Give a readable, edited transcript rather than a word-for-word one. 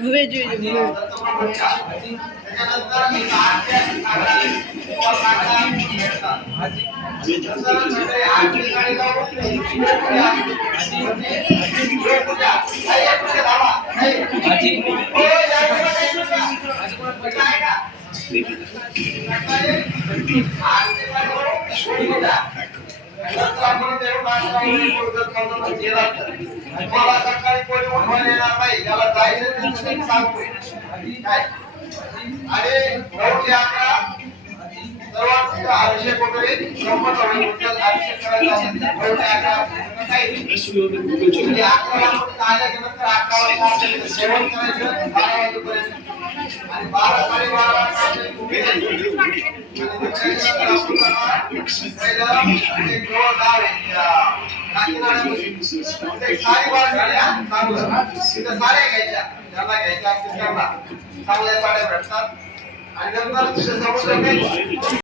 Veg मला सकाळी कोणी उठवायला येणार नाही, त्याला जायचं त्यांचं सांगतोय काय. आणि 9 ते 11 सर्वात अभिषेक वगैरे गंमत होईल, अभिषेक करायचा असेल तर 9 ते 11 काही म्हणजे 11 आल्यानंतर 11 वाजता जेवण करायचं 12 वाजेपर्यंत आणि 12 साडे 12 चांगल्या साड्या भेटतात आणि नंतर